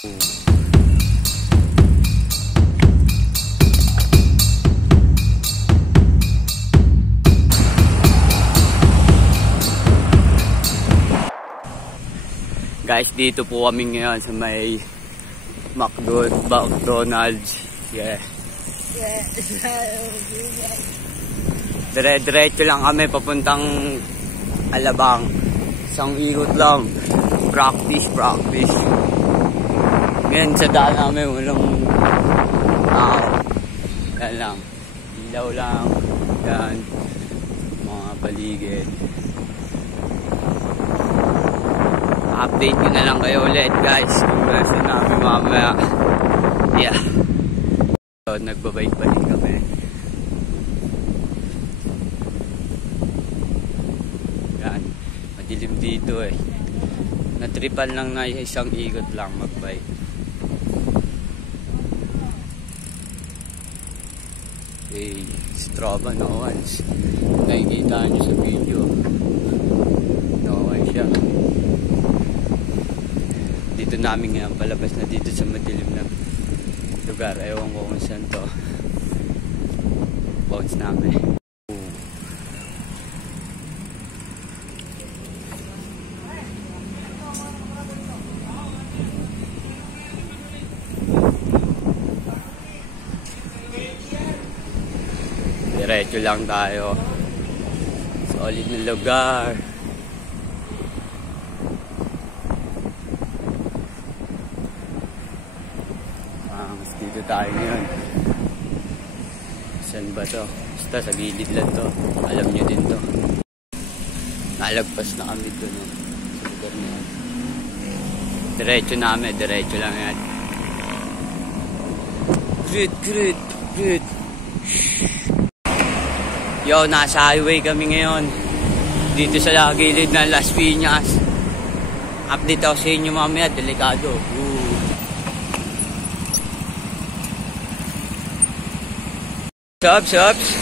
Guys, dito po kami ngayon sa may McDonald's. Yeah. Dire-diretso lang kami papuntang Alabang. Isang ikot lang. Practice. Ngayon sa daan namin walang tao. Yan lang. Ilaw lang. Yan. Mga paligid. Update nyo na lang kayo ulit guys kung gusto namin mamaya. Yeah. So, nagbabike-bike kami. Yan. Madilim dito eh. Natripan lang na isang ikot lang magbike. Hey, Strava no ones. Nakikita nyo sa video. No one siya. Dito namin ngayon palabas na dito sa madilim na lugar. Ewan ko kung saan to. Bounce namin. Diretso lang tayo. Solid na lugar. Dito tayo ngayon. Saan ba to? Basta sa gilid lang to. Alam nyo din to. Nalagpas na kami dun sa lugar na yan. Diretso namin. Diretso lang yan. Good. Yo, nasa highway kami ngayon. Dito sa gilid ng Las Piñas. Update ako sa inyo mamaya. Delikado. Subs.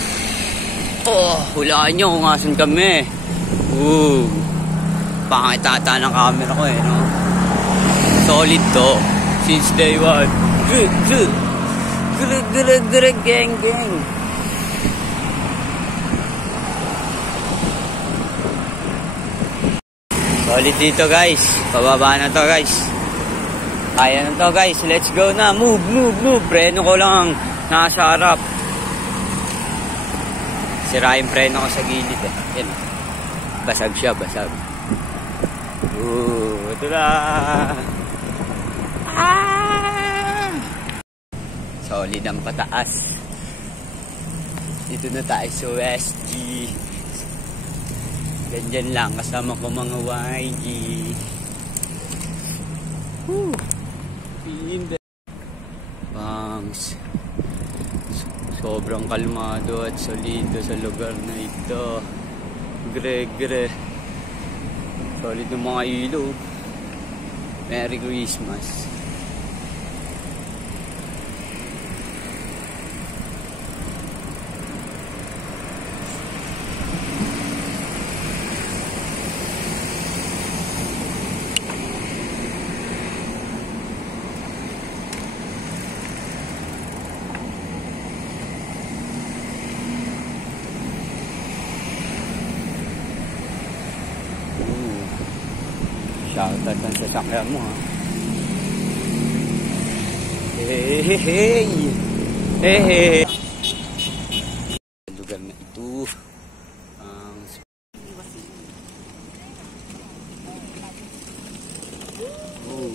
Oh, hulaan nyo kung asan kami. Pangitata ng camera ko eh, no? Solid to. Since day one. Good, gang. Solid dito guys. Pababa na to guys. Kaya na to guys. Let's go na. Move. Preno ko lang nasa harap. Sira yung preno ko sa gilid eh. Yan. Basag siya. Ito na. Solid ang pataas. Dito na tayo sa SG. Ganyan lang. Kasama ko mga YG. Bangs. Sobrang kalmado at solido sa lugar na ito. Gre. Solid ng mga ilaw. Merry Christmas. Shoutout ang sasakyan mo ha. Hey. Lugar na ito.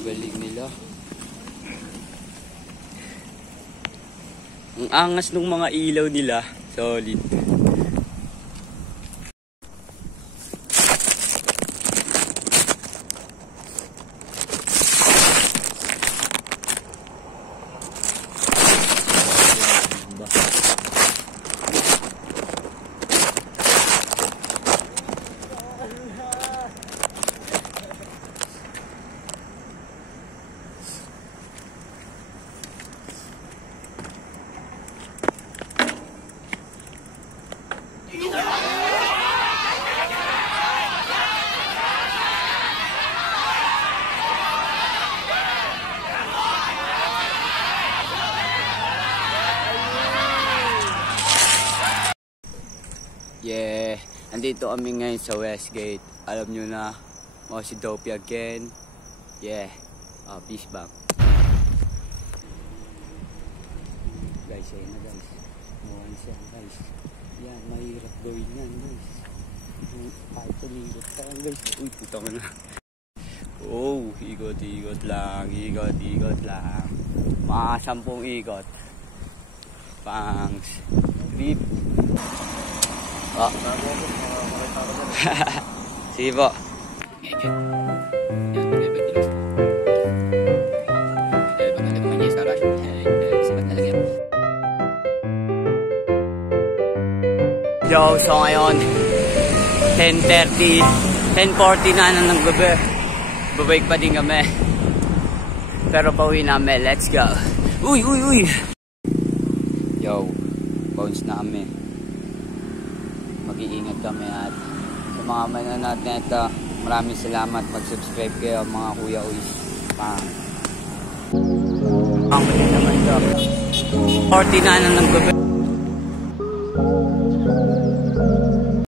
Galing nila. Ang angas ng mga ilaw nila. Solid. nandito kami ngayon sa Westgate. Alam nyo na, mga si Dopey again. Yeah. Peace bang. Guys, ayun na guys. Muhan siya guys. Yan, mahirap gawin yan guys. Kahit tumingkot pa lang guys. Uy, puta ka na. Oh, ikot-ikot lang. Ikot-ikot lang. Mga 10 ikot. Pangs. Trip. Oh. Sige po. Yo, so ngayon 10:40 na ng gabi. Babalik pa din kami. Pero pauwi namin. Let's go. Uy. Yo, bounce na kami. Mag-iingat kami at sa mga manonood na ito, maraming salamat. Mag-subscribe kayo mga kuya uys. Ang naman ito. 40 na ng gabi.